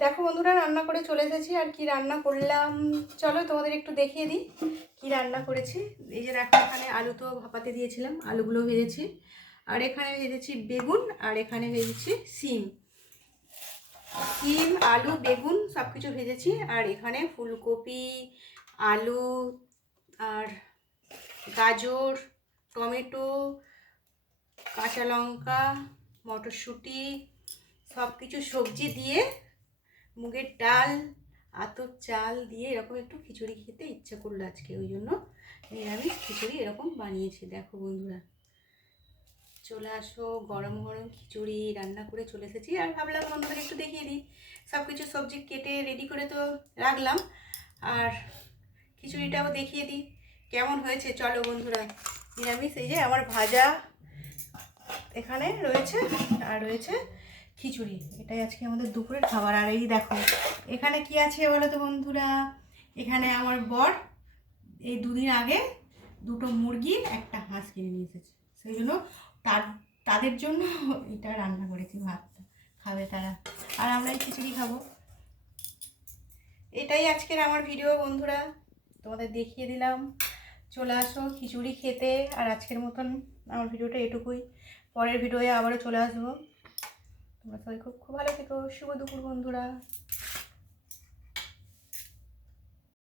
দেখো বন্ধুরা, রান্না করে চলে এসেছি। আর কি রান্না করলাম চলো তোমাদের একটু দেখিয়ে দিই কি রান্না করেছি। এই যে দেখো, এখানে আলু তো ভাপাতে দিয়েছিলাম, আলুগুলো ভেজেছি। আর এখানে ভেজেছি বেগুন, আর এখানে ভেজেছি সিম। আলু বেগুন সব কিছু ভেজেছি। আর এখানে ফুলকপি, আলু, আর গাজর, টমেটো, কাঁচা লঙ্কা, মটরশুঁটি সব কিছু সবজি দিয়ে, মুগের ডাল, আতপ চাল দিয়ে এরকম একটু খিচুড়ি খেতে ইচ্ছা করলো আজকে, ওই জন্য নিরামিষ খিচুড়ি এরকম বানিয়েছি। দেখো বন্ধুরা, চলে আসো, গরম গরম খিচুড়ি রান্না করে চলে এসেছি। আর ভাবলাম বন্ধুদের একটু দেখিয়ে দিই, সব কিছু সবজি কেটে রেডি করে তো রাখলাম, আর খিচুড়িটাও দেখিয়ে দিই কেমন হয়েছে। চলো বন্ধুরা, নিরামিষ এই যে আমার ভাজা এখানে রয়েছে, আর রয়েছে খিচুড়ি। এটাই আজকে আমাদের দুপুরের খাবার। আর এই দেখো এখানে কি আছে বলো তো বন্ধুরা, এখানে আমার বর এই দুদিন আগে দুটো মুরগি একটা হাঁস কিনে নিয়ে এসেছে, সেই জন্য তাদের জন্য এটা রান্না করেছি, ভাতটা খাবে তারা, আর আমরা এই খিচুড়ি খাবো। এটাই আজকের আমার ভিডিও বন্ধুরা, তোমাদের দেখিয়ে দিলাম। চলে আসো খিচুড়ি খেতে। আর আজকের মতন আমার ভিডিওটা এটুকুই, পরের ভিডিওয়ে আবারও চলে আসবো। তোমরা সবাই খুব খুব ভালো থেকো। শুভ দুপুর বন্ধুরা।